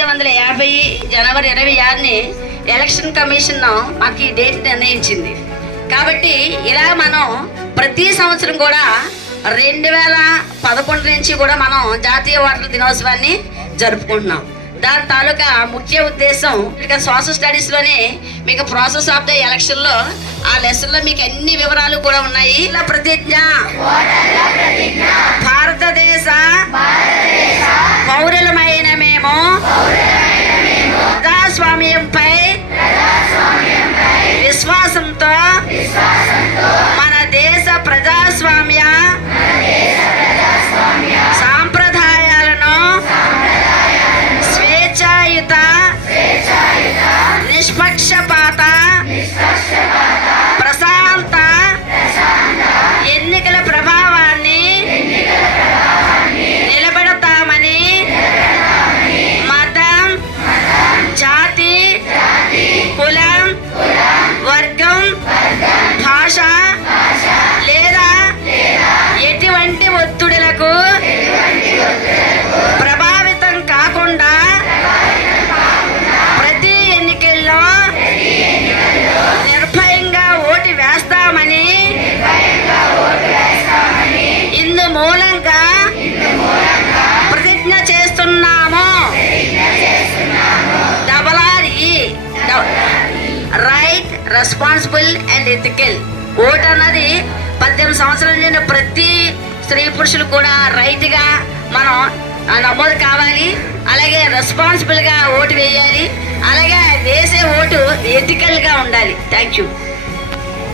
తొమ్మిది వందల యాభై జనవరి ఇరవై ఆరుని ఎలక్షన్ కమిషన్ మాకు ఈ డేట్ నిర్ణయించింది. కాబట్టి ఇలా మనం ప్రతి సంవత్సరం కూడా రెండు వేల పదకొండు నుంచి కూడా మనం జాతీయ ఓటర్ల దినోత్సవాన్ని జరుపుకుంటున్నాం. దాని తాలూకా ముఖ్య ఉద్దేశం ఇక సోషల్ స్టడీస్లోనే మీకు ప్రాసెస్ ఆఫ్ ద ఎలక్షన్లో ఆ లెసన్లో మీకు అన్ని వివరాలు కూడా ఉన్నాయి. ఇలా ప్రతిజ్ఞ. ప్రజాస్వామ్య సాంప్రదాయాలను స్వేచ్ఛాయుత నిష్పక్షపాత చేస్తున్నాము double R E right responsible and ethical vote అన్నది పద్దెనిమిది సంవత్సరాలు నిండిన ప్రతి స్త్రీ పురుషులు కూడా రైట్గా మనం నమోదు కావాలి. అలాగే రెస్పాన్సిబుల్గా ఓటు వేయాలి. అలాగే వేసే ఓటు ఎథికల్గా ఉండాలి. Thank you